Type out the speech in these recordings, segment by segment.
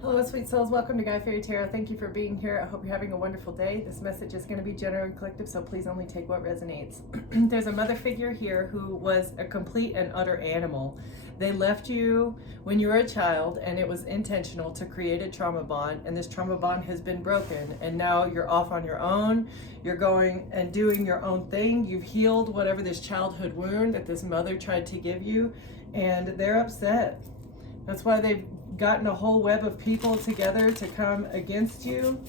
Hello, sweet souls. Welcome to Guy Fairy Tarot. Thank you for being here. I hope you're having a wonderful day. This message is going to be general and collective, so please only take what resonates. There's a mother figure here who was a complete and utter animal. They left you when you were a child, and it was intentional to create a trauma bond, and this trauma bond has been broken, and now you're off on your own. You're going and doing your own thing. You've healed whatever this childhood wound that this mother tried to give you, and they're upset. That's why they've gotten a whole web of people together to come against you.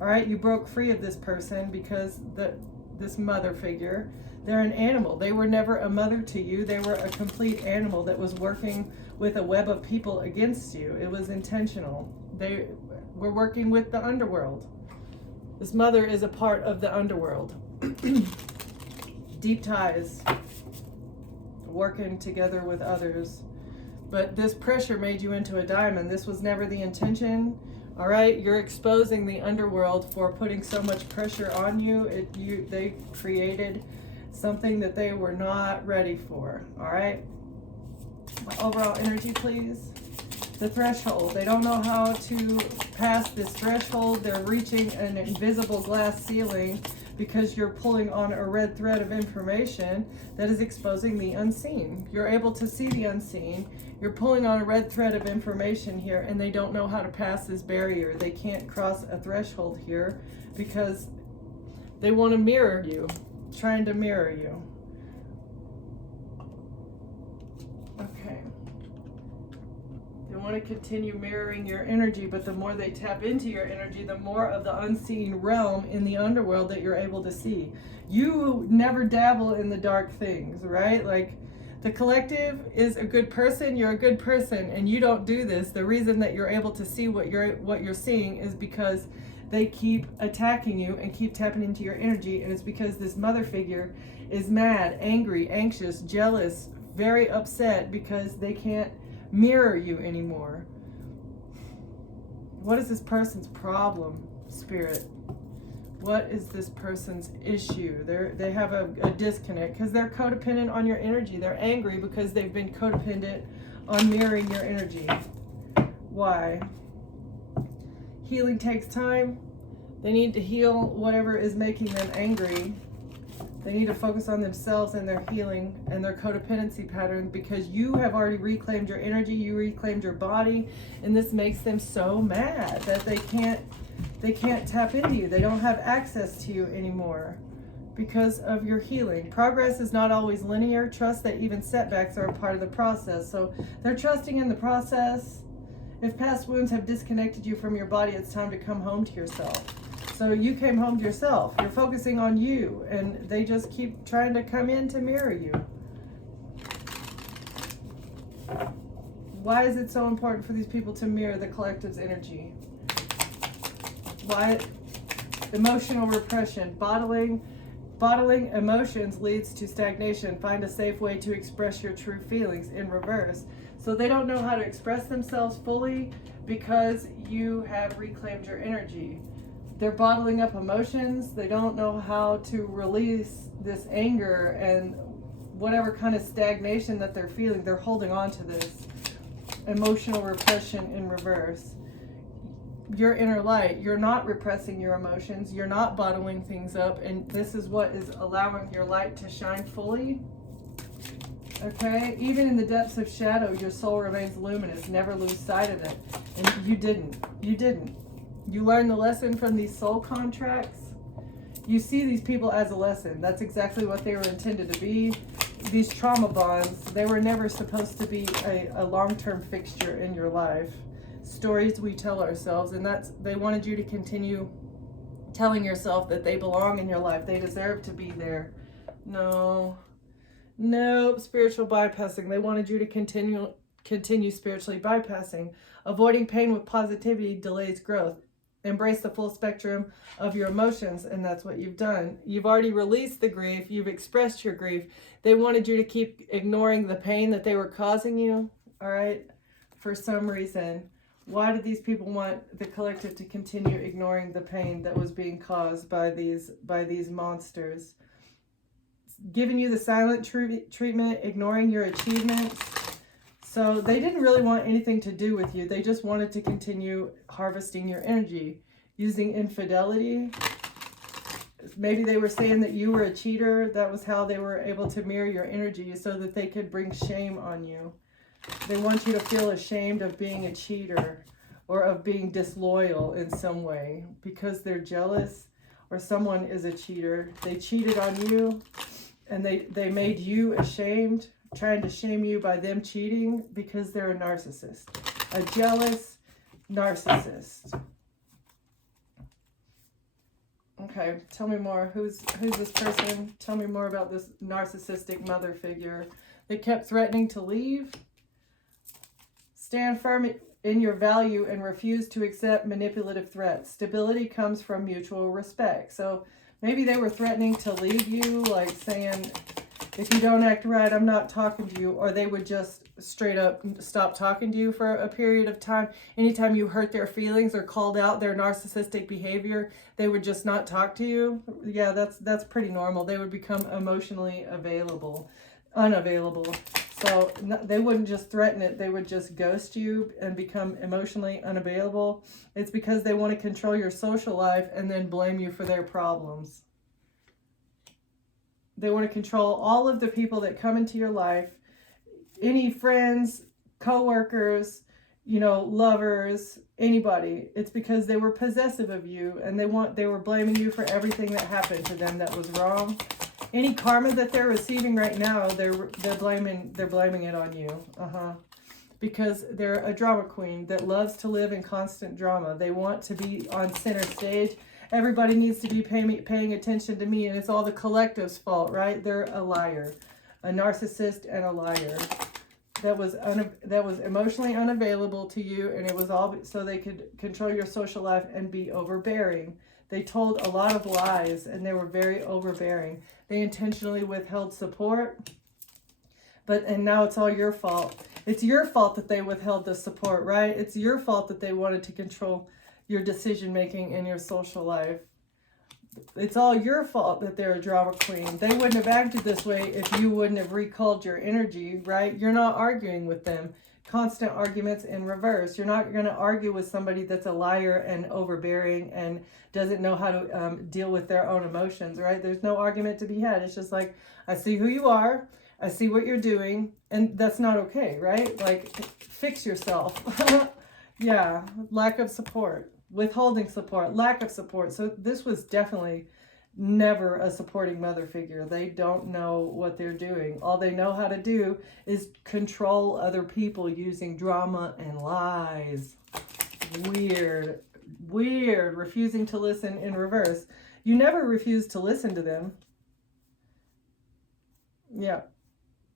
All right, you broke free of this person because this mother figure, they're an animal. They were never a mother to you. They were a complete animal that was working with a web of people against you. It was intentional. They were working with the underworld. This mother is a part of the underworld. Deep ties, working together with others. But this pressure made you into a diamond. This was never the intention. All right, you're exposing the underworld for putting so much pressure on you. They created something that they were not ready for. All right. Overall energy, please. The threshold. They don't know how to pass this threshold. They're reaching an invisible glass ceiling because you're pulling on a red thread of information that is exposing the unseen. You're able to see the unseen. You're pulling on a red thread of information here, and they don't know how to pass this barrier. They can't cross a threshold here because they want to mirror you, trying to mirror you. Okay. They want to continue mirroring your energy, but the more they tap into your energy, the more of the unseen realm in the underworld that you're able to see. You never dabble in the dark things, right? Like, the collective is a good person, you're a good person, and you don't do this. The reason that you're able to see what you're seeing is because they keep attacking you and keep tapping into your energy, and it's because this mother figure is mad, angry, anxious, jealous, very upset because they can't mirror you anymore. What is this person's problem, Spirit? What is this person's issue? They have a disconnect because they're codependent on your energy. They're angry because they've been codependent on mirroring your energy. Why? Healing takes time. They need to heal whatever is making them angry. They need to focus on themselves and their healing and their codependency pattern because you have already reclaimed your energy, you reclaimed your body, and this makes them so mad that they can't tap into you. They don't have access to you anymore because of your healing. Progress is not always linear. Trust that even setbacks are a part of the process. So they're trusting in the process. If past wounds have disconnected you from your body, it's time to come home to yourself. So you came home to yourself. You're focusing on you, and they just keep trying to come in to mirror you. Why is it so important for these people to mirror the collective's energy? Why? Emotional repression. Bottling emotions leads to stagnation. Find a safe way to express your true feelings in reverse. So they don't know how to express themselves fully because you have reclaimed your energy. They're bottling up emotions. They don't know how to release this anger and whatever kind of stagnation that they're feeling. They're holding on to this emotional repression in reverse. Your inner light, you're not repressing your emotions. You're not bottling things up. And this is what is allowing your light to shine fully. Okay? Even in the depths of shadow, your soul remains luminous. Never lose sight of it. And you didn't. You didn't. You learn the lesson from these soul contracts. You see these people as a lesson. That's exactly what they were intended to be. These trauma bonds, they were never supposed to be a long-term fixture in your life. Stories we tell ourselves, and they wanted you to continue telling yourself that they belong in your life. They deserve to be there. No, spiritual bypassing. They wanted you to continue spiritually bypassing. Avoiding pain with positivity delays growth. Embrace the full spectrum of your emotions, and that's what you've done. You've already released the grief. You've expressed your grief. They wanted you to keep ignoring the pain that they were causing you, all right, for some reason. Why did these people want the collective to continue ignoring the pain that was being caused by these monsters? Giving you the silent treatment, ignoring your achievements. So they didn't really want anything to do with you. They just wanted to continue harvesting your energy using infidelity. Maybe they were saying that you were a cheater. That was how they were able to mirror your energy so that they could bring shame on you. They want you to feel ashamed of being a cheater or of being disloyal in some way because they're jealous or someone is a cheater. They cheated on you and they made you ashamed, trying to shame you by them cheating because they're a narcissist, a jealous narcissist. Okay, tell me more. Who's this person? Tell me more about this narcissistic mother figure. They kept threatening to leave. Stand firm in your value and refuse to accept manipulative threats. Stability comes from mutual respect. So maybe they were threatening to leave you, like saying, if you don't act right, I'm not talking to you. Or they would just straight up stop talking to you for a period of time. Anytime you hurt their feelings or called out their narcissistic behavior, they would just not talk to you. Yeah, that's pretty normal. They would become emotionally unavailable. So they wouldn't just threaten it. They would just ghost you and become emotionally unavailable. It's because they want to control your social life and then blame you for their problems. They want to control all of the people that come into your life, any friends, co-workers, lovers, anybody. It's because they were possessive of you and they were blaming you for everything that happened to them that was wrong. Any karma that they're receiving right now, they're blaming it on you. Because they're a drama queen that loves to live in constant drama. They want to be on center stage. Everybody needs to be paying attention to me, and it's all the collective's fault, right? They're a liar, a narcissist and a liar. That was emotionally unavailable to you, and it was all so they could control your social life and be overbearing. They told a lot of lies, and they were very overbearing. They intentionally withheld support, and now it's all your fault. It's your fault that they withheld the support, right? It's your fault that they wanted to control your decision-making in your social life. It's all your fault that they're a drama queen. They wouldn't have acted this way if you wouldn't have recalled your energy, right? You're not arguing with them. Constant arguments in reverse. You're not going to argue with somebody that's a liar and overbearing and doesn't know how to deal with their own emotions, right? There's no argument to be had. It's just like, I see who you are. I see what you're doing. And that's not okay, right? Like, fix yourself. Yeah, lack of support. Withholding support, lack of support. So this was definitely never a supporting mother figure. They don't know what they're doing. All they know how to do is control other people using drama and lies. Weird. Refusing to listen in reverse. You never refuse to listen to them. Yeah.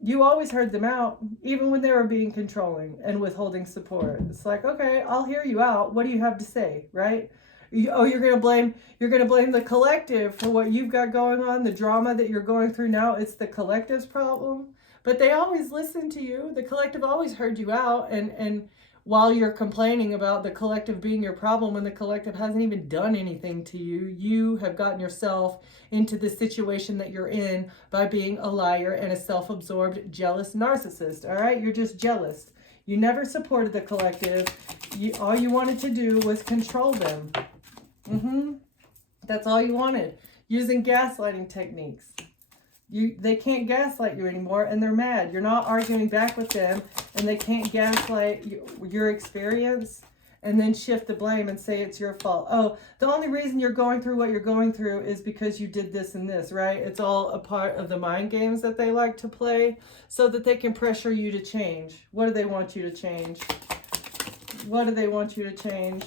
You always heard them out, even when they were being controlling and withholding support. It's like, okay, I'll hear you out. What do you have to say, right? You're gonna blame the collective for what you've got going on, the drama that you're going through now. It's the collective's problem. But they always listened to you. The collective always heard you out, and while you're complaining about the collective being your problem when the collective hasn't even done anything to you, you have gotten yourself into the situation that you're in by being a liar and a self-absorbed, jealous narcissist, all right? You're just jealous. You never supported the collective. All you wanted to do was control them. That's all you wanted, using gaslighting techniques. They can't gaslight you anymore, and they're mad. You're not arguing back with them, and they can't gaslight your experience and then shift the blame and say it's your fault. Oh, the only reason you're going through what you're going through is because you did this and this, right? It's all a part of the mind games that they like to play so that they can pressure you to change. What do they want you to change? What do they want you to change?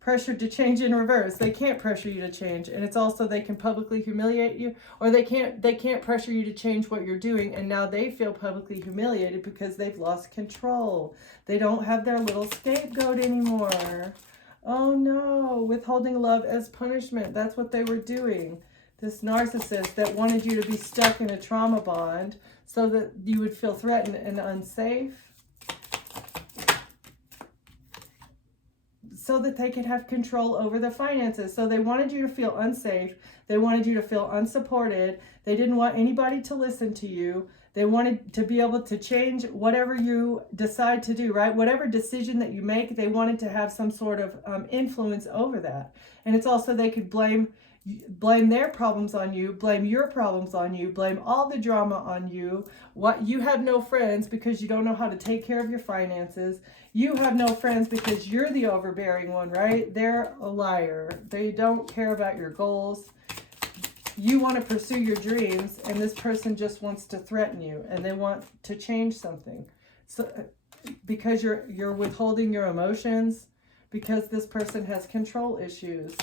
Pressured to change in reverse. They can't pressure you to change, and it's also they can publicly humiliate you, or they can't pressure you to change what you're doing, and now they feel publicly humiliated because they've lost control. They don't have their little scapegoat anymore. Oh no, withholding love as punishment. That's what they were doing. This narcissist that wanted you to be stuck in a trauma bond so that you would feel threatened and unsafe, so that they could have control over the finances. So they wanted you to feel unsafe. They wanted you to feel unsupported. They didn't want anybody to listen to you. They wanted to be able to change whatever you decide to do, right? Whatever decision that you make, they wanted to have some sort of influence over that. And it's also they could blame their problems on you, blame your problems on you, blame all the drama on you. What, you have no friends because you don't know how to take care of your finances. You have no friends because you're the overbearing one, right? They're a liar. They don't care about your goals. You want to pursue your dreams, and this person just wants to threaten you, and they want to change something. So because you're withholding your emotions, because this person has control issues.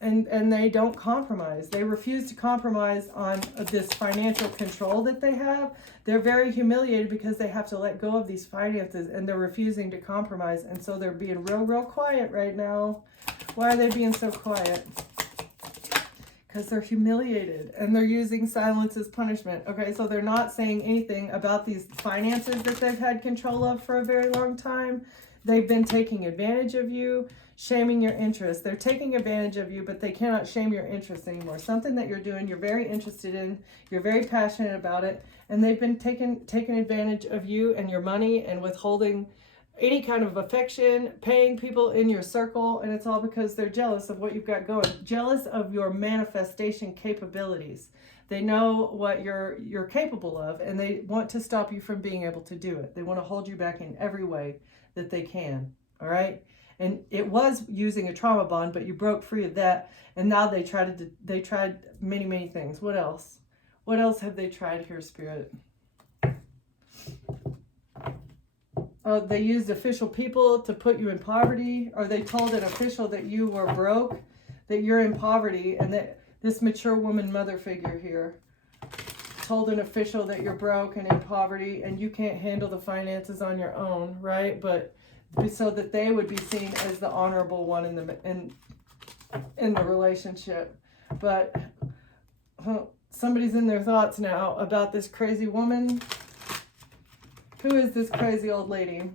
And they don't compromise. They refuse to compromise on this financial control that they have. They're very humiliated because they have to let go of these finances, and they're refusing to compromise. And so they're being real quiet right now. Why are they being so quiet? Because they're humiliated, and they're using silence as punishment. Okay, so they're not saying anything about these finances that they've had control of for a very long time. They've been taking advantage of you, shaming your interests. They're taking advantage of you, but they cannot shame your interests anymore. Something that you're doing, you're very interested in, you're very passionate about it, and they've been taking advantage of you and your money and withholding any kind of affection, paying people in your circle, and it's all because they're jealous of what you've got going, jealous of your manifestation capabilities. They know what you're capable of, and they want to stop you from being able to do it. They want to hold you back in every way that they can. All right. And it was using a trauma bond, but you broke free of that, and now they tried many things. What else? What else have they tried here, Spirit? Oh, they used official people to put you in poverty, or they told an official that you were broke, that you're in poverty, and that this mature woman mother figure here told an official that you're broke and in poverty and you can't handle the finances on your own, right? But so that they would be seen as the honorable one in the relationship. But somebody's in their thoughts now about this crazy woman. Who is this crazy old lady?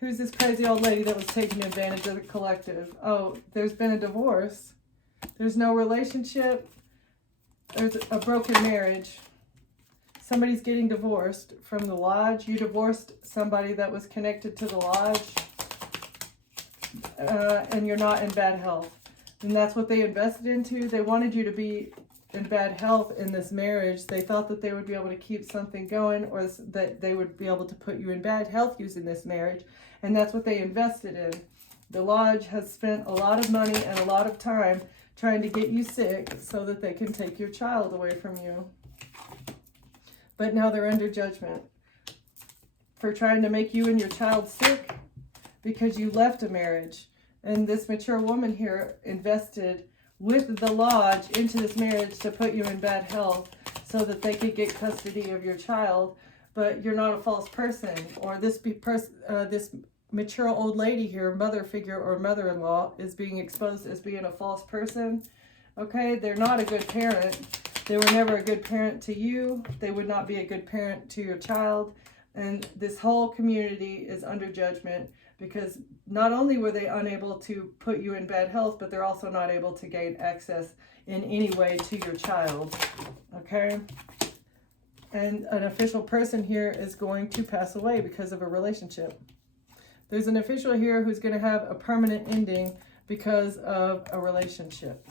Who's this crazy old lady that was taking advantage of the collective? Oh, there's been a divorce. There's no relationship. There's a broken marriage. Somebody's getting divorced from the lodge. You divorced somebody that was connected to the lodge. And you're not in bad health. And that's what they invested into. They wanted you to be in bad health in this marriage. They thought that they would be able to keep something going, or that they would be able to put you in bad health using this marriage. And that's what they invested in. The lodge has spent a lot of money and a lot of time trying to get you sick so that they can take your child away from you. But now they're under judgment for trying to make you and your child sick because you left a marriage. And this mature woman here invested with the lodge into this marriage to put you in bad health so that they could get custody of your child. But you're not a false person, or this mature old lady here, mother figure or mother-in-law, is being exposed as being a false person. Okay, they're not a good parent. They were never a good parent to you. They would not be a good parent to your child. And this whole community is under judgment because not only were they unable to put you in bad health, but they're also not able to gain access in any way to your child. Okay? And an official person here is going to pass away because of a relationship. There's an official here who's going to have a permanent ending because of a relationship.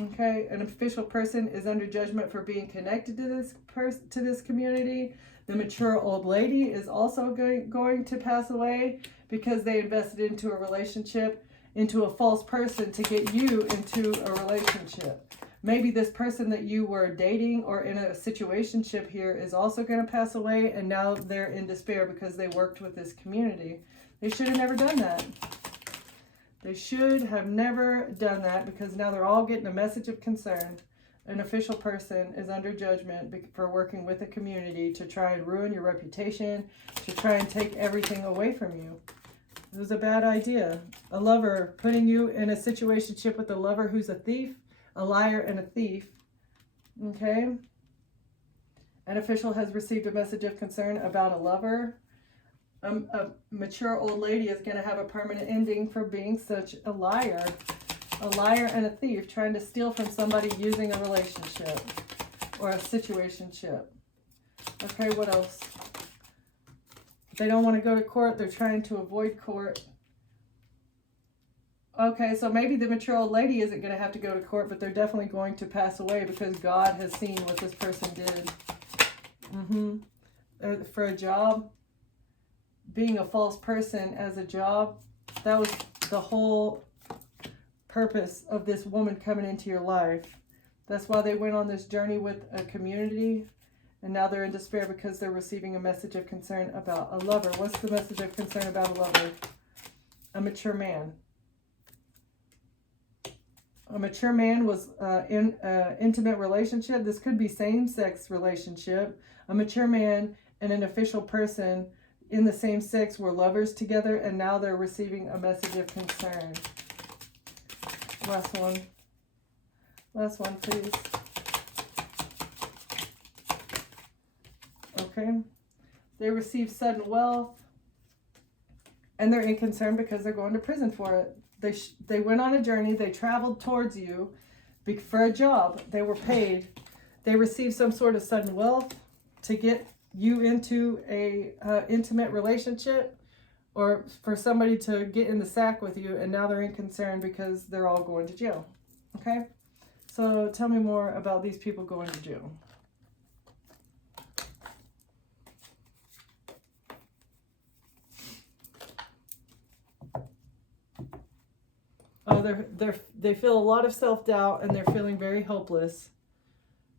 Okay, an official person is under judgment for being connected to this community. The mature old lady is also going to pass away because they invested into a relationship, into a false person to get you into a relationship. Maybe this person that you were dating or in a situationship here is also going to pass away, and now they're in despair because they worked with this community. They should have never done that. They should have never done that because now they're all getting a message of concern. An official person is under judgment for working with a community to try and ruin your reputation, to try and take everything away from you. It was a bad idea. A lover, putting you in a situationship with a lover who's a thief, a liar, and a thief. Okay? An official has received a message of concern about a lover. A mature old lady is going to have a permanent ending for being such a liar. A liar and a thief trying to steal from somebody using a relationship or a situationship. Okay, what else? They don't want to go to court. They're trying to avoid court. Okay, so maybe the mature old lady isn't going to have to go to court, but they're definitely going to pass away because God has seen what this person did. For a job, being a false person as a job, that was the whole purpose of this woman coming into your life. That's why they went on this journey with a community, and now they're in despair because they're receiving a message of concern about a lover. What's the message of concern about a lover? A mature man. A mature man was in an intimate relationship. This could be same-sex relationship. A mature man and an official person in the same sex were lovers together, and now they're receiving a message of concern. Last one. Last one, please. Okay. They receive sudden wealth, and they're in concern because they're going to prison for it. They went on a journey. They traveled towards you for a job. They were paid. They received some sort of sudden wealth to get you into a intimate relationship, or for somebody to get in the sack with you, and now they're in concern because they're all going to jail. Okay? So tell me more about these people going to jail. Oh, they feel a lot of self-doubt, and they're feeling very hopeless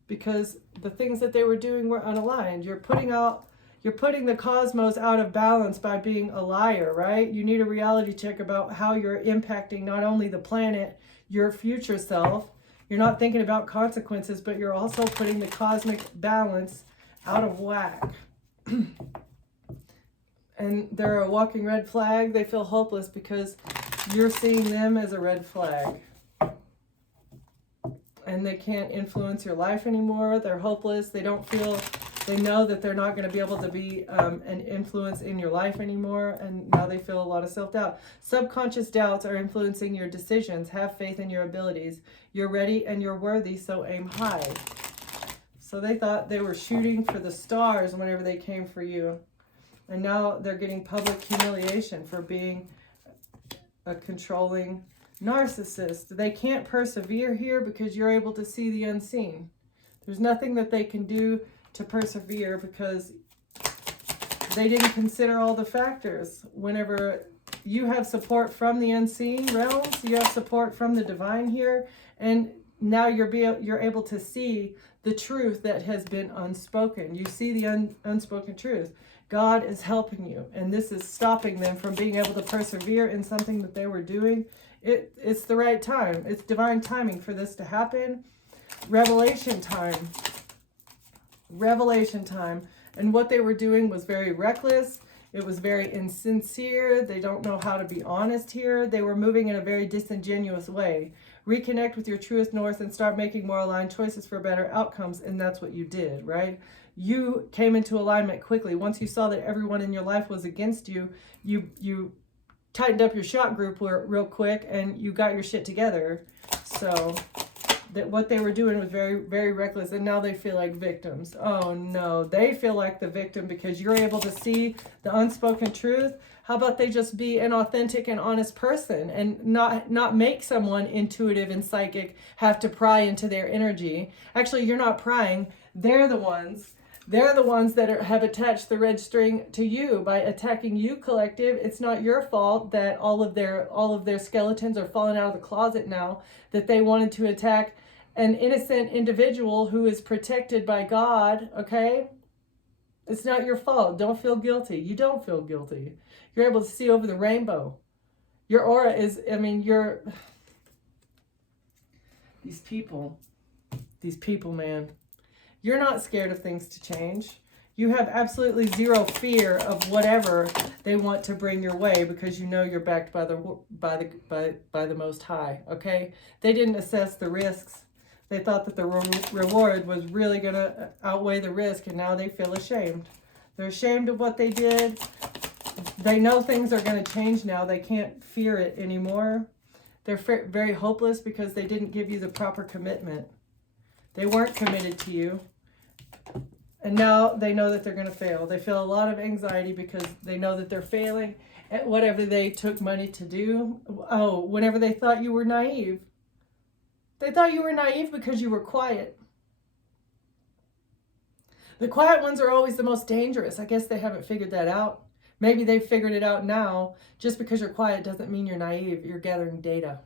because the things that they were doing were unaligned. You're putting the cosmos out of balance by being a liar, right? You need a reality check about how you're impacting not only the planet, your future self. You're not thinking about consequences, but you're also putting the cosmic balance out of whack. And they're a walking red flag. They feel hopeless because you're seeing them as a red flag. And they can't influence your life anymore. They're hopeless. They know that they're not going to be able to be an influence in your life anymore. And now they feel a lot of self-doubt. Subconscious doubts are influencing your decisions. Have faith in your abilities. You're ready and you're worthy, so aim high. So they thought they were shooting for the stars whenever they came for you. And now they're getting public humiliation for being a controlling narcissist. They can't persevere here because you're able to see the unseen. There's nothing that they can do to persevere because they didn't consider all the factors. Whenever you have support from the unseen realms, you have support from the divine here, and now you're able to see the truth that has been unspoken. You see the unspoken truth. God is helping you, and this is stopping them from being able to persevere in something that they were doing. It's the right time. It's divine timing for this to happen. Revelation time. Revelation time. And what they were doing was very reckless. It was very insincere. They don't know how to be honest here. They were moving in a very disingenuous way. Reconnect with your truest north and start making more aligned choices for better outcomes. And that's what you did, right? You came into alignment quickly. Once you saw that everyone in your life was against you, you tightened up your shot group real quick, and you got your shit together. So that what they were doing was very, very reckless, and now they feel like victims. Oh no, they feel like the victim because you're able to see the unspoken truth. How about they just be an authentic and honest person and not make someone intuitive and psychic have to pry into their energy? Actually, you're not prying. They're the ones. They're the ones that have attached the red string to you by attacking you, collective. It's not your fault that all of their skeletons are falling out of the closet now, that they wanted to attack an innocent individual who is protected by God, okay? It's not your fault. Don't feel guilty. You don't feel guilty. You're able to see over the rainbow. Your aura is, these people, man. You're not scared of things to change. You have absolutely zero fear of whatever they want to bring your way because you know you're backed by the Most High. Okay? They didn't assess the risks. They thought that the reward was really going to outweigh the risk, and now they feel ashamed. They're ashamed of what they did. They know things are going to change now. They can't fear it anymore. They're very hopeless because they didn't give you the proper commitment. They weren't committed to you. And now they know that they're going to fail. They feel a lot of anxiety because they know that they're failing at whatever they took money to do. Oh, whenever they thought you were naive. They thought you were naive because you were quiet. The quiet ones are always the most dangerous. I guess they haven't figured that out. Maybe they've figured it out now. Just because you're quiet doesn't mean you're naive. You're gathering data.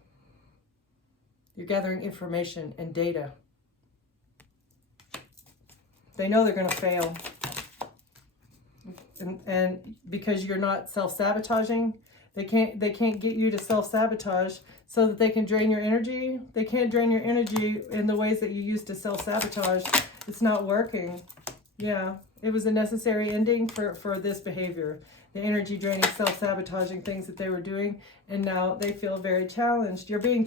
You're gathering information and data. They know they're going to fail. And because you're not self-sabotaging, they can't get you to self-sabotage so that they can drain your energy. They can't drain your energy in the ways that you used to self-sabotage. It's not working. Yeah, it was a necessary ending for this behavior. The energy draining, self-sabotaging things that they were doing, and now they feel very challenged. You're being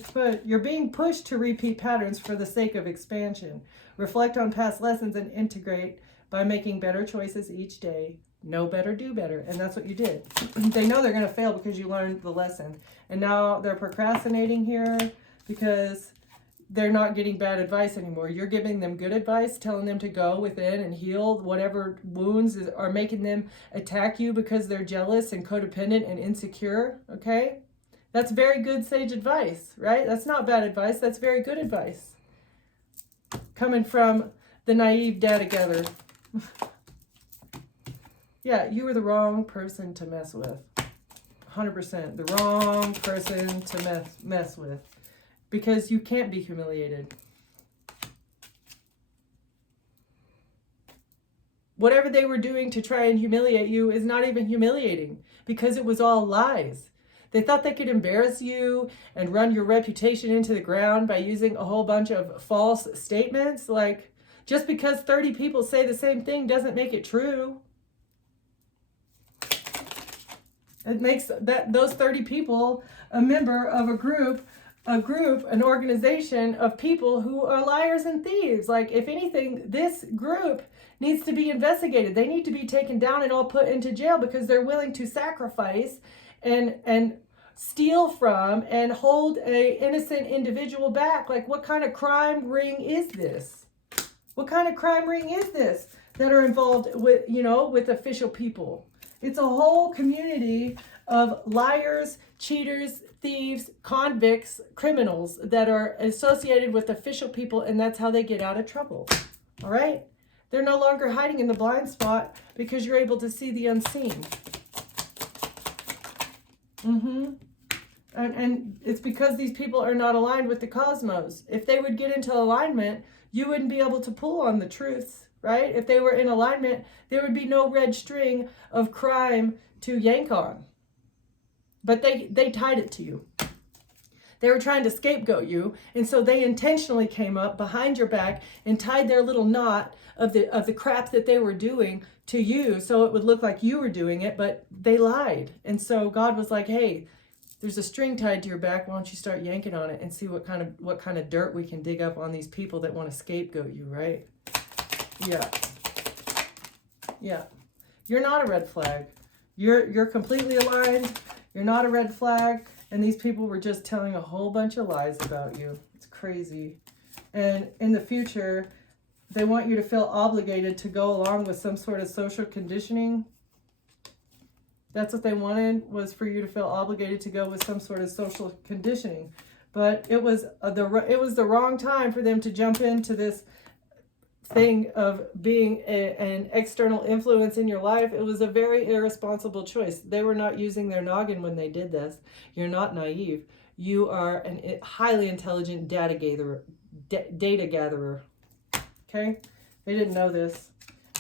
pushed to repeat patterns for the sake of expansion. Reflect on past lessons and integrate by making better choices each day. Know better, do better. And that's what you did. They know they're going to fail because you learned the lesson. And now they're procrastinating here because they're not getting bad advice anymore. You're giving them good advice, telling them to go within and heal whatever wounds are making them attack you because they're jealous and codependent and insecure. Okay? That's very good sage advice, right? That's not bad advice. That's very good advice. Coming from the naive data gatherer. Yeah, you were the wrong person to mess with. 100%. The wrong person to mess with. Because you can't be humiliated. Whatever they were doing to try and humiliate you is not even humiliating. Because it was all lies. They thought they could embarrass you and run your reputation into the ground by using a whole bunch of false statements. Like, just because 30 people say the same thing doesn't make it true. It makes those 30 people a member of a group, an organization of people who are liars and thieves. Like, if anything, this group needs to be investigated. They need to be taken down and all put into jail because they're willing to sacrifice and steal from and hold a innocent individual back. Like, what kind of crime ring is this? What kind of crime ring is this that are involved with, with official people? It's a whole community of liars, cheaters, thieves, convicts, criminals that are associated with official people, and that's how they get out of trouble. All right? They're no longer hiding in the blind spot because you're able to see the unseen. And it's because these people are not aligned with the cosmos. If they would get into alignment, you wouldn't be able to pull on the truths. Right? If they were in alignment, there would be no red string of crime to yank on. But they tied it to you. They were trying to scapegoat you, and so they intentionally came up behind your back and tied their little knot of the crap that they were doing to you, so it would look like you were doing it, but they lied. And so God was like, "Hey, there's a string tied to your back. Why don't you start yanking on it and see what kind of dirt we can dig up on these people that want to scapegoat you?" Right? Yeah. You're not a red flag. You're completely aligned. You're not a red flag. And these people were just telling a whole bunch of lies about you. It's crazy. And in the future, they want you to feel obligated to go along with some sort of social conditioning. That's what they wanted, was for you to feel obligated to go with some sort of social conditioning. But it was the wrong time for them to jump into this thing of being an external influence in your life. It was a very irresponsible choice. They were not using their noggin when they did this. You're not naive. You are a highly intelligent data gatherer. Okay? They didn't know this.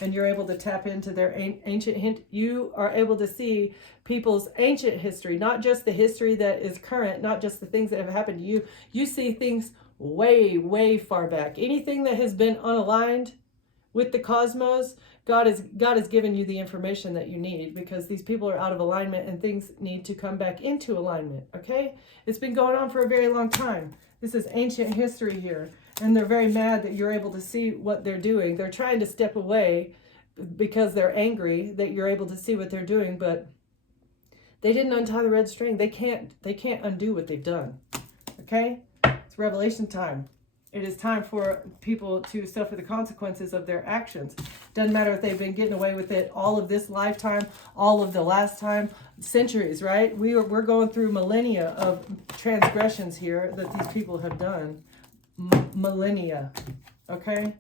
And you're able to tap into their ancient hint. You are able to see people's ancient history, not just the history that is current, not just the things that have happened to you. You see things way, way far back. Anything that has been unaligned with the cosmos, God has given you the information that you need, because these people are out of alignment and things need to come back into alignment. Okay? It's been going on for a very long time. This is ancient history here. And they're very mad that you're able to see what they're doing. They're trying to step away because they're angry that you're able to see what they're doing, but they didn't untie the red string. They can't undo what they've done. Okay? It's revelation time. It is time for people to suffer the consequences of their actions. Doesn't matter if they've been getting away with it all of this lifetime, all of the last time, centuries, right? We're going through millennia of transgressions here that these people have done. Millennia, okay?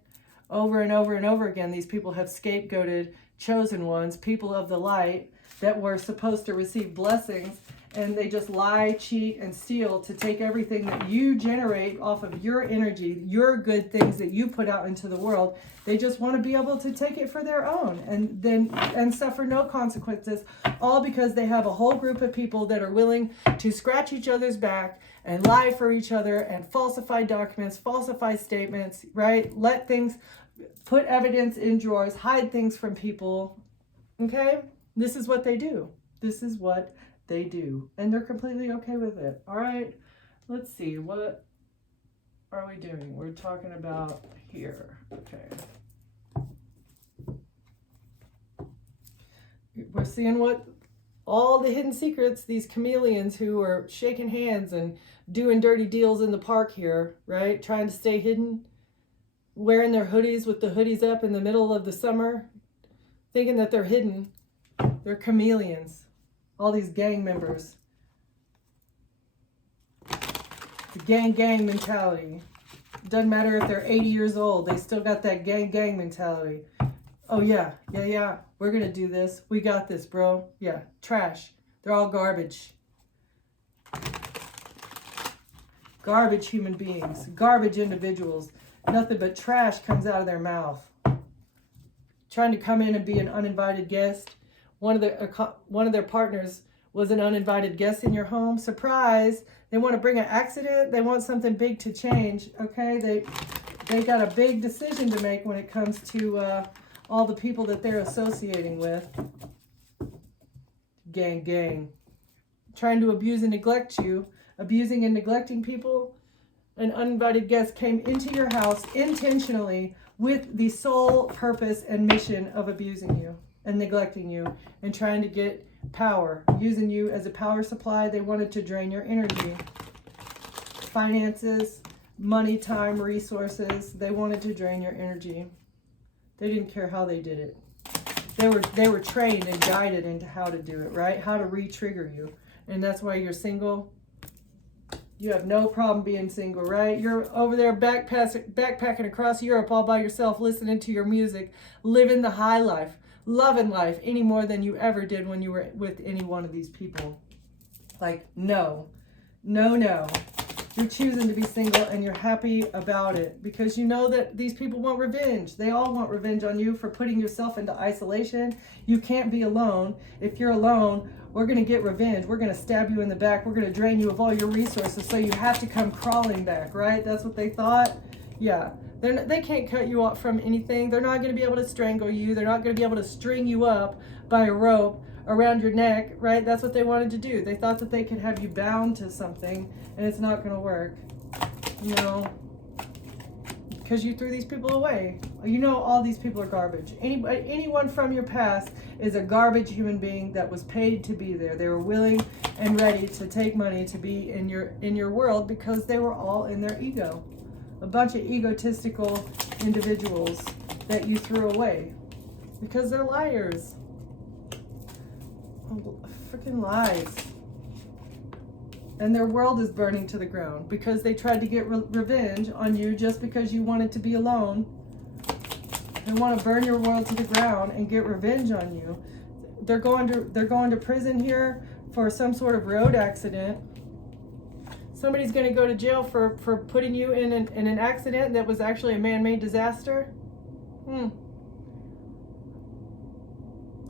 Over and over and over again, these people have scapegoated chosen ones, people of the light, that were supposed to receive blessings, and they just lie, cheat, and steal to take everything that you generate off of your energy, your good things that you put out into the world. They just want to be able to take it for their own and suffer no consequences, all because they have a whole group of people that are willing to scratch each other's back and lie for each other and falsify documents, falsify statements, right? Let things, put evidence in drawers, hide things from people, okay? This is what they do. This is what they do. And they're completely okay with it. All right. Let's see. What are we doing? We're talking about here. Okay. We're seeing what all the hidden secrets, these chameleons who are shaking hands and doing dirty deals in the park here, right? Trying to stay hidden, wearing their hoodies with the hoodies up in the middle of the summer, thinking that they're hidden. They're chameleons. All these gang members. The gang mentality. Doesn't matter if they're 80 years old. They still got that gang mentality. Oh yeah. We're going to do this. We got this, bro. Yeah. Trash. They're all garbage. Garbage human beings. Garbage individuals. Nothing but trash comes out of their mouth. Trying to come in and be an uninvited guest. One of their partners was an uninvited guest in your home. Surprise! They want to bring an accident. They want something big to change. Okay, they got a big decision to make when it comes to all the people that they're associating with. Gang. Trying to abuse and neglect you. Abusing and neglecting people. An uninvited guest came into your house intentionally with the sole purpose and mission of abusing you and neglecting you and trying to get power, using you as a power supply. They wanted to drain your energy, finances, money, time, resources. They wanted to drain your energy. They didn't care how they did it. They were trained and guided into how to do it, right? How to re-trigger you. And that's why you're single. You have no problem being single, right? You're over there backpacking across Europe all by yourself, listening to your music, living the high life, loving life any more than you ever did when you were with any one of these people. Like, no. You're choosing to be single and you're happy about it because you know that these people want revenge. They all want revenge on you for putting yourself into isolation. You can't be alone. If you're alone, we're going to get revenge. We're going to stab you in the back. We're going to drain you of all your resources so you have to come crawling back, right? That's what they thought. Yeah. They can't cut you off from anything. They're not going to be able to strangle you. They're not going to be able to string you up by a rope around your neck, right? That's what they wanted to do. They thought that they could have you bound to something, and it's not going to work. No. Because you threw these people away. You know all these people are garbage. Anyone from your past is a garbage human being that was paid to be there. They were willing and ready to take money to be in your world because they were all in their ego. A bunch of egotistical individuals that you threw away because they're liars. Freaking lies. And their world is burning to the ground because they tried to get revenge on you just because you wanted to be alone. They want to burn your world to the ground and get revenge on you. They're going to prison here for some sort of road accident. Somebody's going to go to jail for putting you in an accident that was actually a man-made disaster.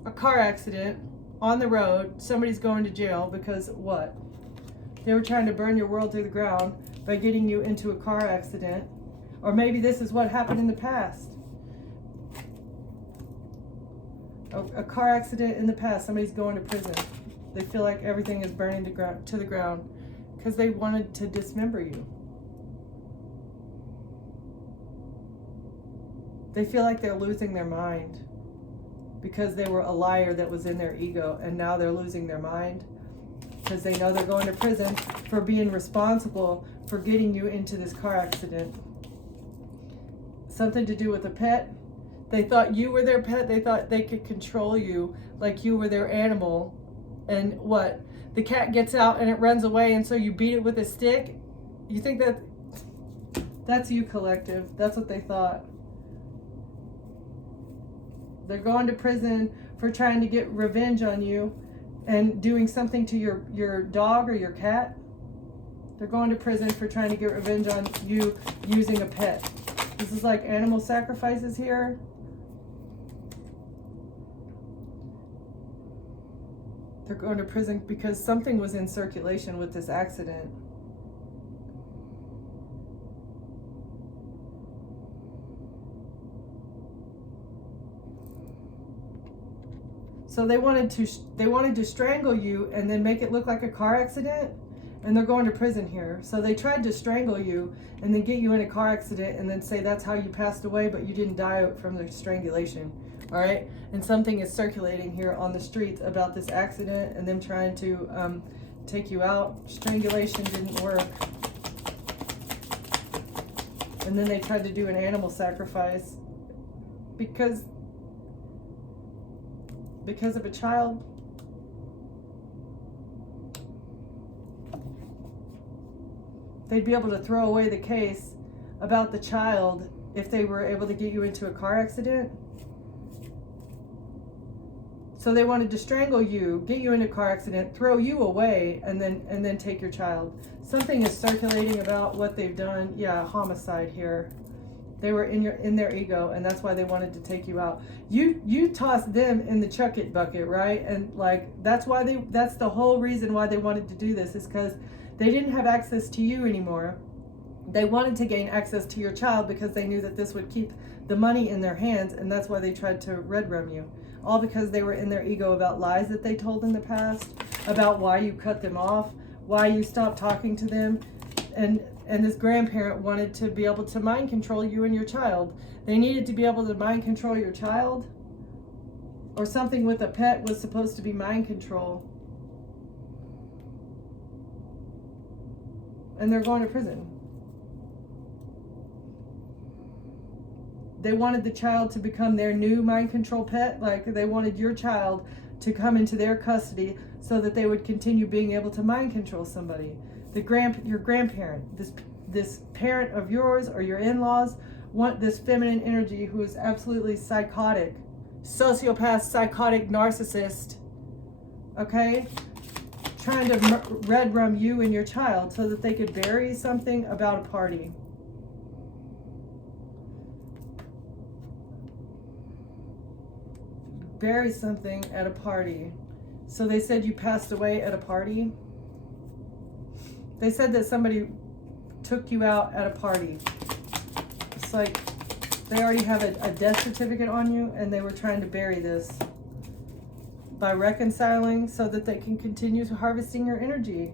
A car accident on the road. Somebody's going to jail because what? They were trying to burn your world to the ground by getting you into a car accident. Or maybe this is what happened in the past. A car accident in the past. Somebody's going to prison. They feel like everything is burning to the ground because they wanted to dismember you. They feel like they're losing their mind because they were a liar that was in their ego, and now they're losing their mind. because they know they're going to prison for being responsible for getting you into this car accident. Something to do with a pet. They thought you were their pet. They thought they could control you like you were their animal. And what? The cat gets out and it runs away, and so you beat it with a stick? You think that's you, collective. That's what they thought. They're going to prison for trying to get revenge on you and doing something to your dog or your cat. They're going to prison for trying to get revenge on you using a pet. This is like animal sacrifices here. They're going to prison because something was in circulation with this accident. So they wanted to strangle you and then make it look like a car accident, and they're going to prison here. So they tried to strangle you and then get you in a car accident and then say that's how you passed away, but you didn't die from the strangulation. All right, and something is circulating here on the streets about this accident and them trying to take you out. Strangulation didn't work. And then they tried to do an animal sacrifice because of a child. They'd be able to throw away the case about the child if they were able to get you into a car accident. So they wanted to strangle you, get you in a car accident, throw you away, and then take your child. Something is circulating about what they've done. Yeah, homicide here. They were in their ego, and that's why they wanted to take you out. You tossed them in the chuck it bucket, right? And like that's the whole reason why they wanted to do this, is because they didn't have access to you anymore. They wanted to gain access to your child because they knew that this would keep the money in their hands, and that's why they tried to red rum you. All because they were in their ego about lies that they told in the past, about why you cut them off, why you stopped talking to them. And this grandparent wanted to be able to mind control you and your child. They needed to be able to mind control your child, or something with a pet was supposed to be mind control. And they're going to prison. They wanted the child to become their new mind control pet. Like they wanted your child to come into their custody so that they would continue being able to mind control somebody. Your grandparent, this parent of yours or your in-laws want this feminine energy who is absolutely psychotic, sociopath, psychotic narcissist, okay? Trying to red rum you and your child so that they could bury something about a party. Bury something at a party. So they said you passed away at a party. They said that somebody took you out at a party. It's like they already have a death certificate on you, and they were trying to bury this by reconciling so that they can continue to harvesting your energy.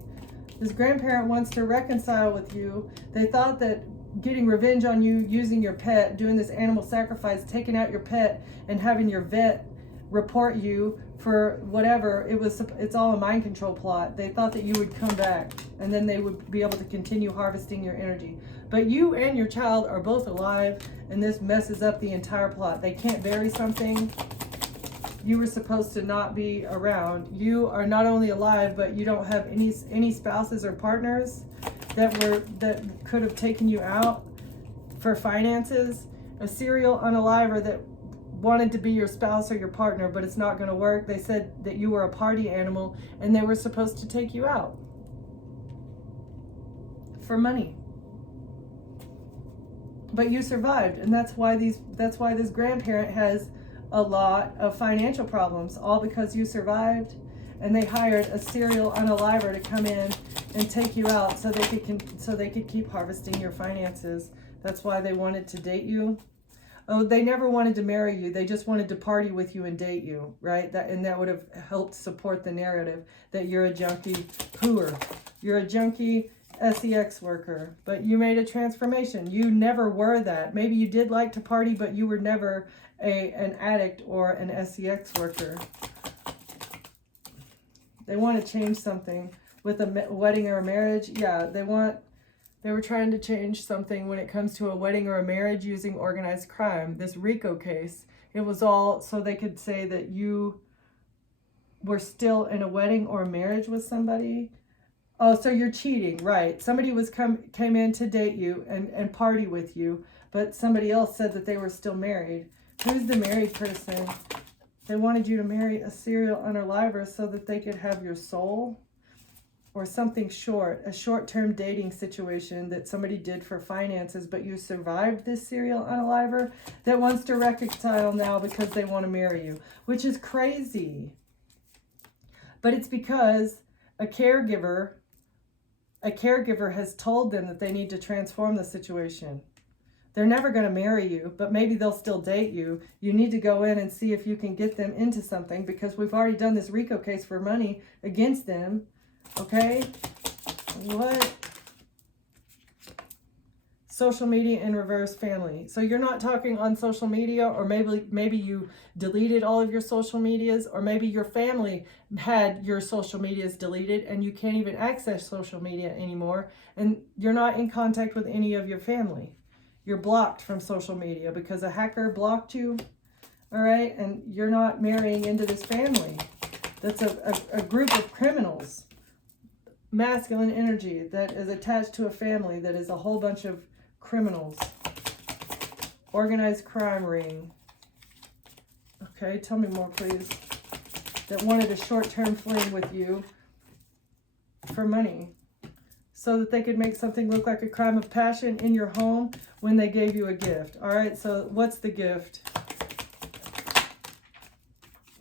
This grandparent wants to reconcile with you. They thought that getting revenge on you using your pet, doing this animal sacrifice, taking out your pet and having your vet report you for whatever, it's all a mind control plot. They thought that you would come back and then they would be able to continue harvesting your energy. But you and your child are both alive, and this messes up the entire plot. They can't bury something. You were supposed to not be around. You are not only alive, but you don't have any spouses or partners that could have taken you out for finances. A serial unaliver that wanted to be your spouse or your partner, but it's not going to work. They said that you were a party animal and they were supposed to take you out for money. But you survived, and that's why this grandparent has a lot of financial problems, all because you survived, and they hired a serial unaliver to come in and take you out so they could keep harvesting your finances. That's why they wanted to date you. Oh, they never wanted to marry you. They just wanted to party with you and date you, right? That would have helped support the narrative that you're a junkie hooer. You're a junkie sex worker, but you made a transformation. You never were that. Maybe you did like to party, but you were never an addict or an sex worker. They want to change something with a wedding or a marriage. Yeah, they were trying to change something when it comes to a wedding or a marriage using organized crime. This RICO case, it was all so they could say that you were still in a wedding or a marriage with somebody. Oh, so you're cheating, right? Somebody came in to date you and party with you, but somebody else said that they were still married. Who's the married person? They wanted you to marry a serial unaliver so that they could have your soul, or something short, a short-term dating situation that somebody did for finances, but you survived this serial unaliver that wants to reconcile now because they want to marry you, which is crazy. But it's because a caregiver has told them that they need to transform the situation. They're never going to marry you, but maybe they'll still date you. You need to go in and see if you can get them into something, because we've already done this RICO case for money against them. Okay? What? Social media in reverse, family. So you're not talking on social media, or maybe you deleted all of your social medias, or maybe your family had your social medias deleted and you can't even access social media anymore, and you're not in contact with any of your family. You're blocked from social media because a hacker blocked you, all right? And you're not marrying into this family. That's a group of criminals, masculine energy that is attached to a family that is a whole bunch of criminals. Organized crime ring. Okay, tell me more, please. That wanted a short-term fling with you for money so that they could make something look like a crime of passion in your home when they gave you a gift. All right, so what's the gift?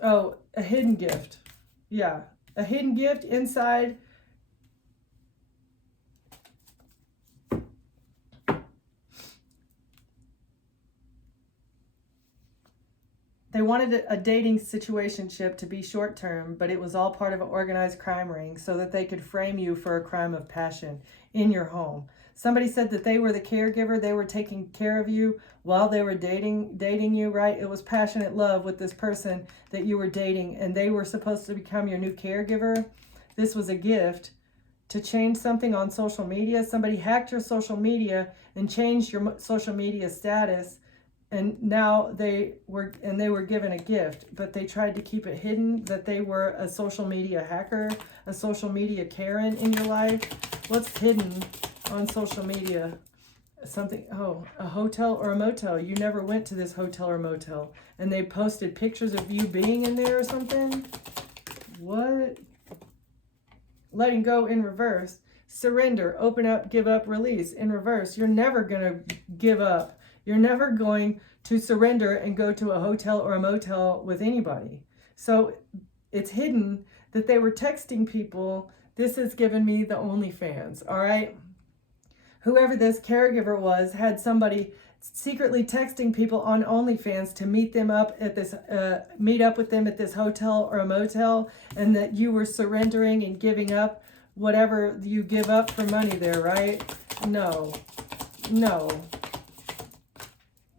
Oh, a hidden gift. Yeah, a hidden gift inside. They wanted a dating situationship to be short-term, but it was all part of an organized crime ring so that they could frame you for a crime of passion in your home. Somebody said that they were the caregiver. They were taking care of you while they were dating you, right? It was passionate love with this person that you were dating, and they were supposed to become your new caregiver. This was a gift to change something on social media. Somebody hacked your social media and changed your social media status. And now they were given a gift, but they tried to keep it hidden that they were a social media hacker, a social media Karen in your life. What's hidden on social media? Something, a hotel or a motel. You never went to this hotel or motel, and they posted pictures of you being in there or something. What? Letting go in reverse. Surrender, open up, give up, release in reverse. You're never going to give up. You're never going to surrender and go to a hotel or a motel with anybody. So it's hidden that they were texting people. This has given me the OnlyFans, all right? Whoever this caregiver was had somebody secretly texting people on OnlyFans to meet them up at this, meet up with them at this hotel or a motel, and that you were surrendering and giving up whatever you give up for money there, right? No.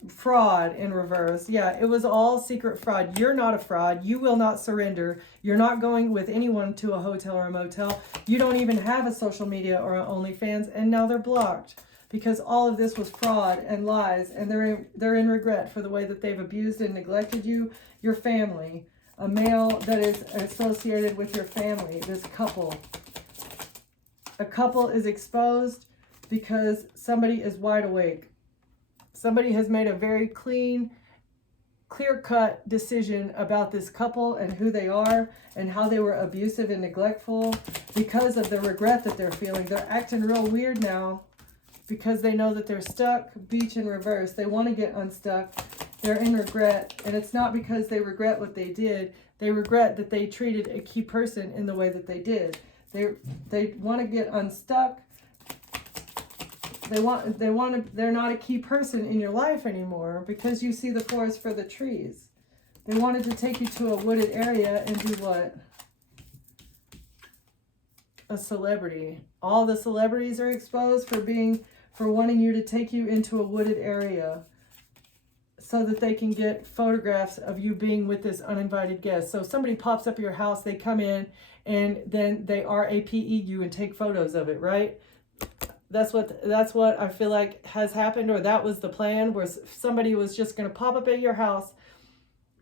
Fraud in reverse. Yeah, it was all secret fraud. You're not a fraud. You will not surrender. You're not going with anyone to a hotel or a motel. You don't even have a social media or an OnlyFans, and now they're blocked because all of this was fraud and lies, and they're in regret for the way that they've abused and neglected you, your family, a male that is associated with your family, this couple. A couple is exposed because somebody is wide awake. Somebody has made a very clear-cut decision about this couple and who they are and how they were abusive and neglectful because of the regret that they're feeling. They're acting real weird now because they know that they're stuck. Beach in reverse. They want to get unstuck. They're in regret, and it's not because they regret what they did. They regret that they treated a key person in the way that they did. They want to get unstuck. They're not a key person in your life anymore because you see the forest for the trees. They wanted to take you to a wooded area and do what? A celebrity. All the celebrities are exposed for wanting you to take you into a wooded area. so that they can get photographs of you being with this uninvited guest. So if somebody pops up at your house, they come in and then they RAPE you and take photos of it, right? That's what I feel like has happened, or that was the plan, where somebody was just going to pop up at your house,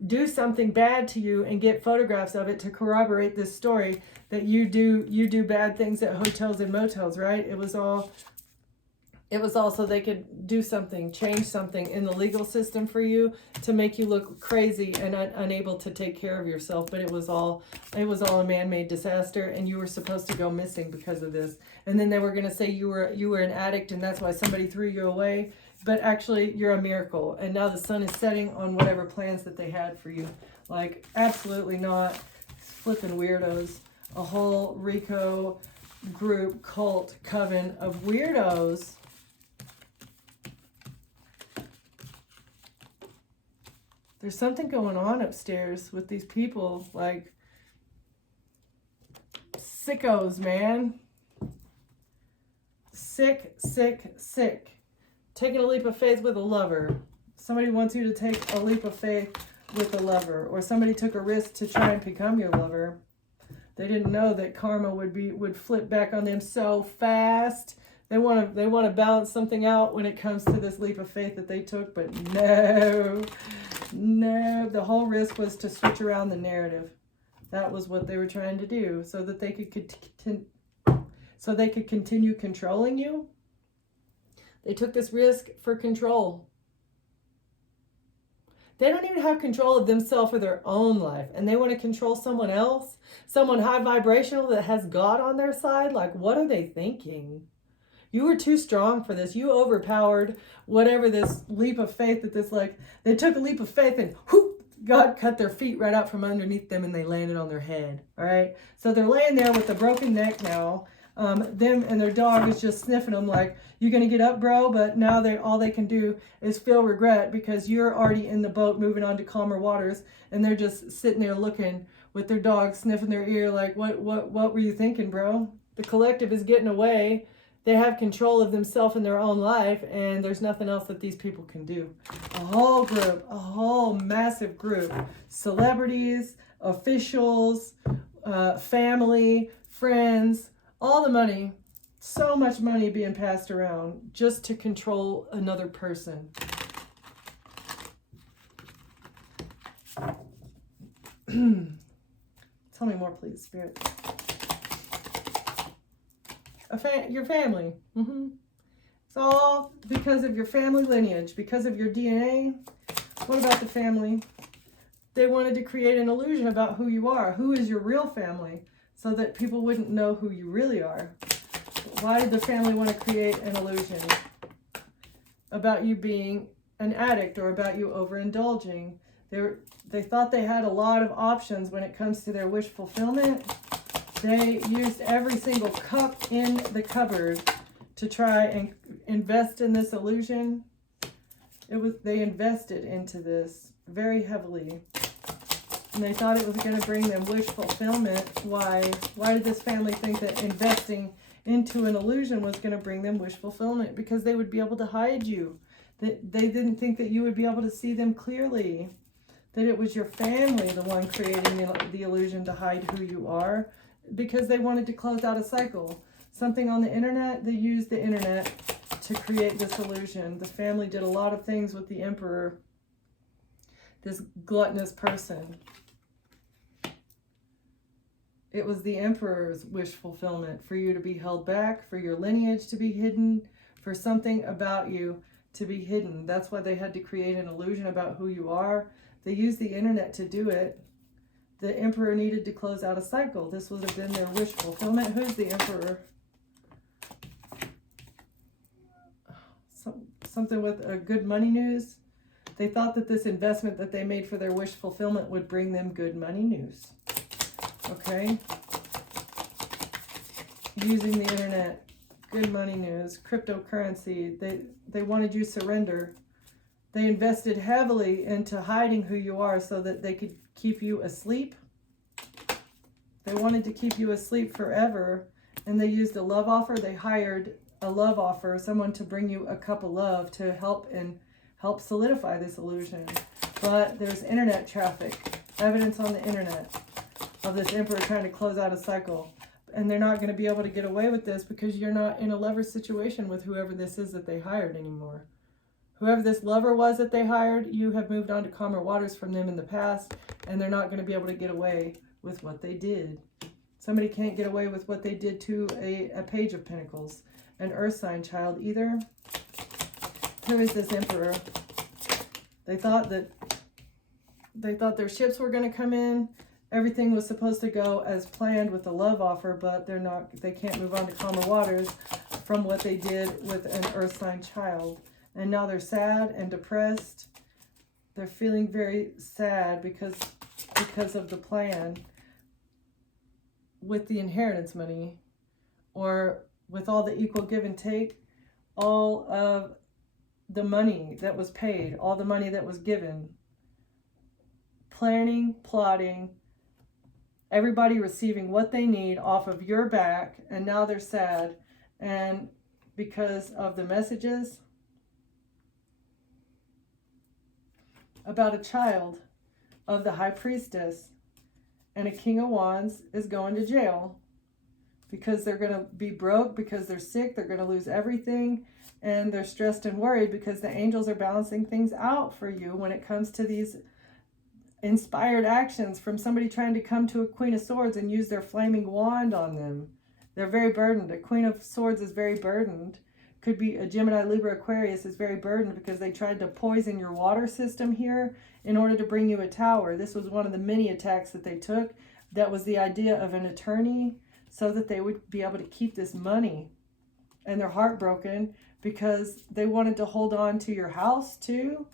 do something bad to you, and get photographs of it to corroborate this story that you do bad things at hotels and motels, right? It was all so they could do something, change something in the legal system for you to make you look crazy and unable to take care of yourself. But it was all a man-made disaster, and you were supposed to go missing because of this. And then they were going to say you were an addict, and that's why somebody threw you away. But actually, you're a miracle. And now the sun is setting on whatever plans that they had for you. Like, absolutely not. Flipping weirdos. A whole RICO group, cult, coven of weirdos. There's something going on upstairs with these people, like sickos, man. Sick, sick, sick. Taking a leap of faith with a lover. Somebody wants you to take a leap of faith with a lover, or somebody took a risk to try and become your lover. They didn't know that karma would flip back on them so fast. They want to balance something out when it comes to this leap of faith that they took, but no, the whole risk was to switch around the narrative. That was what they were trying to do, so that they could continue controlling you. They took this risk for control. They don't even have control of themselves or their own life, and they want to control someone else, someone high vibrational that has God on their side. Like, what are they thinking? You were too strong for this. You overpowered whatever this leap of faith that this, like, they took a leap of faith and whoop, God cut their feet right out from underneath them and they landed on their head. All right. So they're laying there with a broken neck now. Them and their dog is just sniffing them like, you're going to get up, bro. But now all they can do is feel regret because you're already in the boat moving on to calmer waters. And they're just sitting there looking with their dog sniffing their ear like, what were you thinking, bro? The collective is getting away. They have control of themselves and their own life, and there's nothing else that these people can do. A whole group, a whole massive group, celebrities, officials, family, friends, all the money, so much money being passed around just to control another person. Tell me more, please, Spirit. Your family. It's all because of your family lineage, because of your DNA. What about the family? They wanted to create an illusion about who you are. Who is your real family? So that people wouldn't know who you really are. Why did the family want to create an illusion about you being an addict or about you overindulging? They thought they had a lot of options when it comes to their wish fulfillment. They used every single cup in the cupboard to try and invest in this illusion. They invested into this very heavily. And they thought it was going to bring them wish fulfillment. Why? Why did this family think that investing into an illusion was going to bring them wish fulfillment? Because they would be able to hide you. They didn't think that you would be able to see them clearly. That it was your family, the one creating the illusion to hide who you are. Because they wanted to close out a cycle. Something on the internet, they used the internet to create this illusion. The family did a lot of things with the emperor, this gluttonous person. It was the emperor's wish fulfillment for you to be held back, for your lineage to be hidden, for something about you to be hidden. That's why they had to create an illusion about who you are. They used the internet to do it. The emperor needed to close out a cycle. This would have been their wish fulfillment. Who's the emperor? Something with a good money news. They thought that this investment that they made for their wish fulfillment would bring them good money news. Okay? Using the internet, good money news, cryptocurrency. They wanted you to surrender. They invested heavily into hiding who you are so that they could keep you asleep. They wanted to keep you asleep forever, and they used a love offer. They hired a love offer, someone to bring you a cup of love to help help solidify this illusion. But there's internet traffic, evidence on the internet of this emperor trying to close out a cycle. And they're not going to be able to get away with this because you're not in a lover situation with whoever this is that they hired anymore. Whoever this lover was that they hired, you have moved on to calmer waters from them in the past, and they're not going to be able to get away with what they did. Somebody can't get away with what they did to a Page of Pentacles, an Earth sign child either. Who is this emperor? They thought their ships were going to come in. Everything was supposed to go as planned with the love offer, but they can't move on to calmer waters from what they did with an Earth sign child. And now they're sad and depressed. They're feeling very sad because of the plan with the inheritance money, or with all the equal give and take, all of the money that was paid, all the money that was given. Planning, plotting, everybody receiving what they need off of your back, and now they're sad. And because of the messages about a child of the High Priestess and a King of Wands is going to jail because they're going to be broke, because they're sick, they're going to lose everything, and they're stressed and worried because the angels are balancing things out for you when it comes to these inspired actions from somebody trying to come to a Queen of Swords and use their flaming wand on them. They're very burdened. A Queen of Swords is very burdened. Could be a Gemini, Libra, Aquarius is very burdened because they tried to poison your water system here in order to bring you a tower. This was one of the many attacks that they took. That was the idea of an attorney so that they would be able to keep this money. And they're heartbroken because they wanted to hold on to your house too.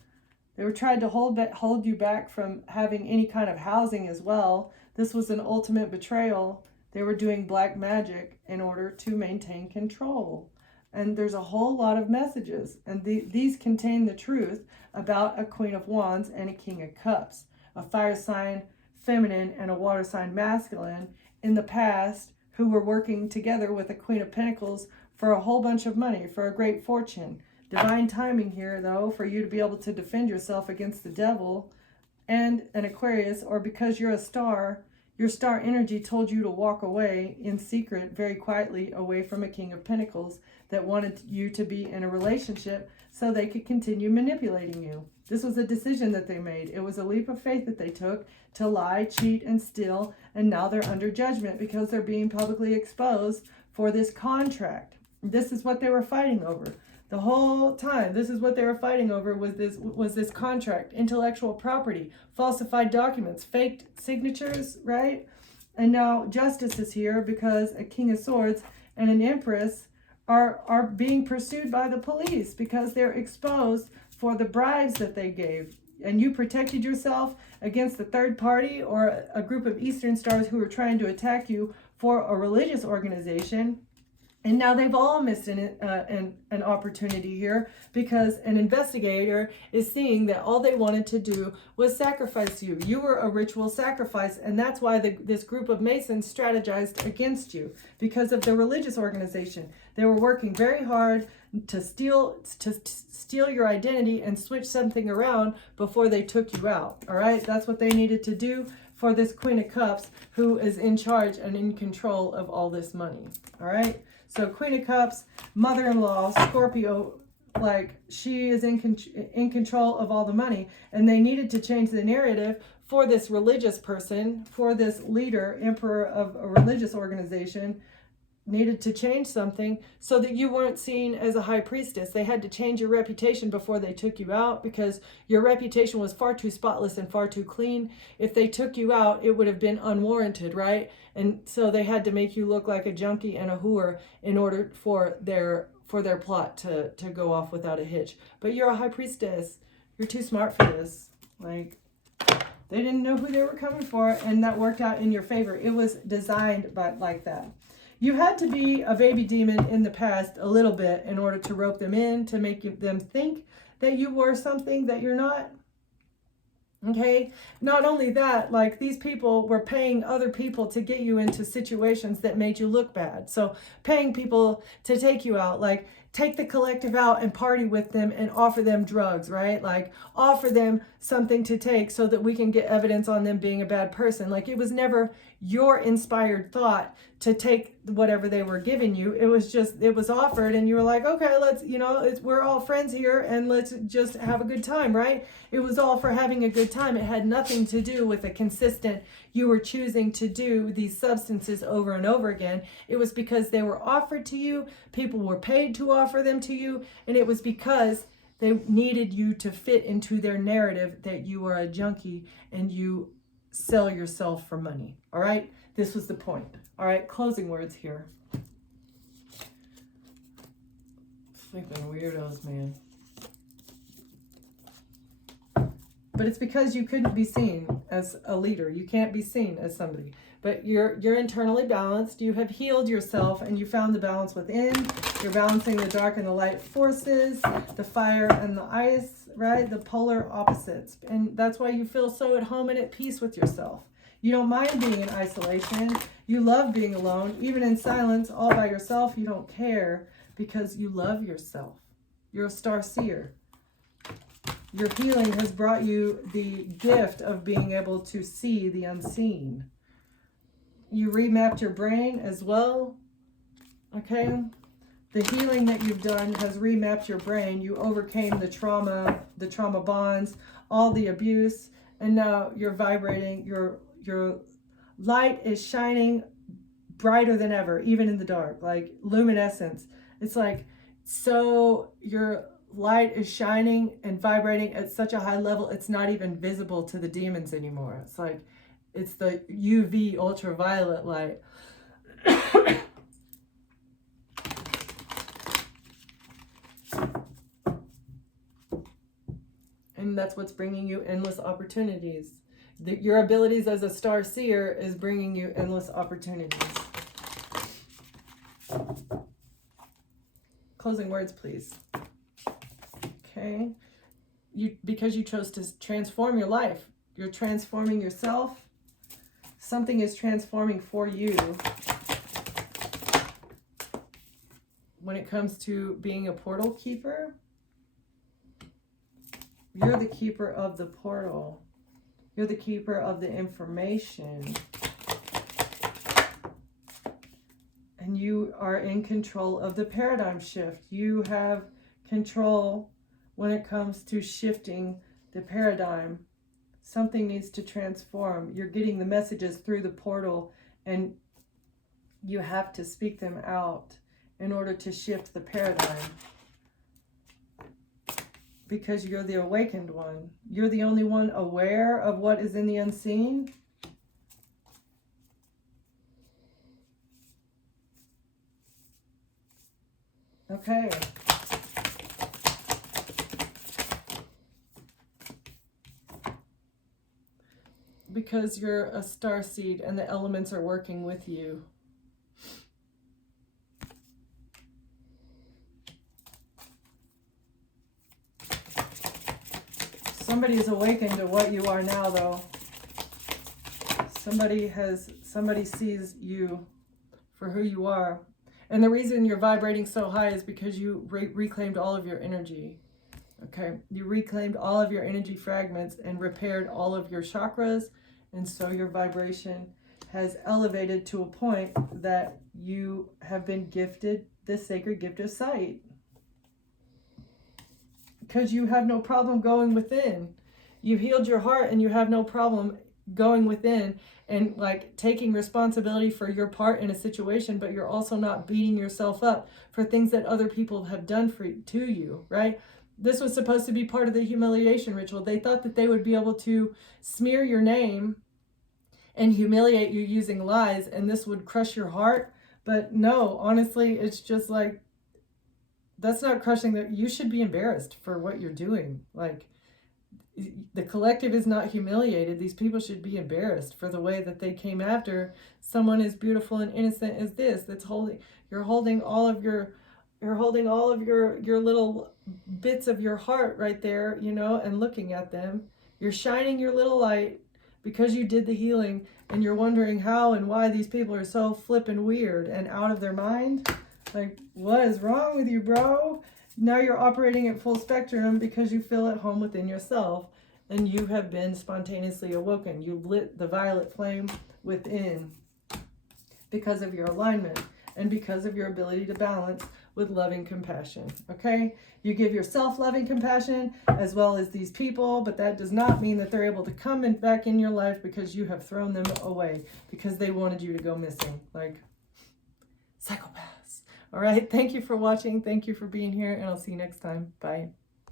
They were trying to hold you back from having any kind of housing as well. This was an ultimate betrayal. They were doing black magic in order to maintain control. And there's a whole lot of messages. And these contain the truth about a Queen of Wands and a King of Cups. A fire sign feminine and a water sign masculine in the past who were working together with a Queen of Pentacles for a whole bunch of money, for a great fortune. Divine timing here, though, for you to be able to defend yourself against the devil and an Aquarius, or because you're a star, your star energy told you to walk away in secret, very quietly, away from a King of Pentacles that wanted you to be in a relationship so they could continue manipulating you. This was a decision that they made. It was a leap of faith that they took to lie, cheat, and steal, and now they're under judgment because they're being publicly exposed for this contract. This is what they were fighting over. The whole time, this is what they were fighting over, was this contract, intellectual property, falsified documents, faked signatures, right? And now justice is here because a King of Swords and an Empress are being pursued by the police because they're exposed for the bribes that they gave. And you protected yourself against the third party or a group of Eastern stars who were trying to attack you for a religious organization. And now they've all missed an opportunity here because an investigator is seeing that all they wanted to do was sacrifice you. You were a ritual sacrifice, and that's why this group of Masons strategized against you, because of the religious organization. They were working very hard to steal your identity and switch something around before they took you out. All right, that's what they needed to do for this Queen of Cups, who is in charge and in control of all this money. All right. So Queen of Cups, mother-in-law, Scorpio, like she is in control of all the money. And they needed to change the narrative for this religious person, for this leader, emperor of a religious organization, needed to change something so that you weren't seen as a high priestess. They had to change your reputation before they took you out because your reputation was far too spotless and far too clean. If they took you out, it would have been unwarranted, right? And so they had to make you look like a junkie and a whore in order for their plot to go off without a hitch. But you're a high priestess. You're too smart for this. Like, they didn't know who they were coming for, and that worked out in your favor. It was designed like that. You had to be a baby demon in the past a little bit in order to rope them in, to make them think that you were something that you're not. Okay? Not only that, like these people were paying other people to get you into situations that made you look bad. So paying people to take you out. Like take the collective out and party with them and offer them drugs, right? Like offer them something to take so that we can get evidence on them being a bad person. Like it was never your inspired thought to take whatever they were giving you. It was just, it was offered and you were like, okay, let's, we're all friends here and let's just have a good time, right? It was all for having a good time. It had nothing to do with a consistent, you were choosing to do these substances over and over again. It was because they were offered to you, people were paid to offer them to you, and it was because they needed you to fit into their narrative that you are a junkie and you sell yourself for money. All right? This was the point. All right, closing words here. Flipping weirdos, man. But it's because you couldn't be seen as a leader. You can't be seen as somebody. But you're internally balanced. You have healed yourself and you found the balance within. You're balancing the dark and the light forces, the fire and the ice, right? The polar opposites. And that's why you feel so at home and at peace with yourself. You don't mind being in isolation. You love being alone, even in silence, all by yourself. You don't care because you love yourself. You're a star seer. Your healing has brought you the gift of being able to see the unseen. You remapped your brain as well. Okay? The healing that you've done has remapped your brain. You overcame the trauma bonds, all the abuse, and now you're vibrating. Your light is shining brighter than ever, even in the dark, like luminescence. It's like, so your light is shining and vibrating at such a high level, it's not even visible to the demons anymore. It's like, it's the UV ultraviolet light. And that's what's bringing you endless opportunities. Your abilities as a star seer is bringing you endless opportunities. Closing words, please. Okay? Because you chose to transform your life. You're transforming yourself. Something is transforming for you. When it comes to being a portal keeper, you're the keeper of the portal. You're the keeper of the information. And you are in control of the paradigm shift. You have control when it comes to shifting the paradigm. Something needs to transform. You're getting the messages through the portal and you have to speak them out in order to shift the paradigm. Because you're the awakened one. You're the only one aware of what is in the unseen. Okay. Because you're a starseed and the elements are working with you. Somebody is awakened to what you are now, though. Somebody sees you for who you are. And the reason you're vibrating so high is because you reclaimed all of your energy. Okay? You reclaimed all of your energy fragments and repaired all of your chakras. And so your vibration has elevated to a point that you have been gifted the sacred gift of sight. Because you have no problem going within. You healed your heart and you have no problem going within and like taking responsibility for your part in a situation, but you're also not beating yourself up for things that other people have done to you, right? This was supposed to be part of the humiliation ritual. They thought that they would be able to smear your name and humiliate you using lies, and this would crush your heart. But no, honestly, it's just like, that's not crushing. That you should be embarrassed for what you're doing. Like, the collective is not humiliated. These people should be embarrassed for the way that they came after someone as beautiful and innocent as this. You're holding all of your little bits of your heart right there, and looking at them. You're shining your little light because you did the healing, and you're wondering how and why these people are so flippin' weird and out of their mind. Like, what is wrong with you, bro? Now you're operating at full spectrum because you feel at home within yourself and you have been spontaneously awoken. You've lit the violet flame within because of your alignment and because of your ability to balance with loving compassion. Okay? You give yourself loving compassion as well as these people, but that does not mean that they're able to come in, back in your life because you have thrown them away because they wanted you to go missing. Like psychopaths. All right. Thank you for watching. Thank you for being here, and I'll see you next time. Bye.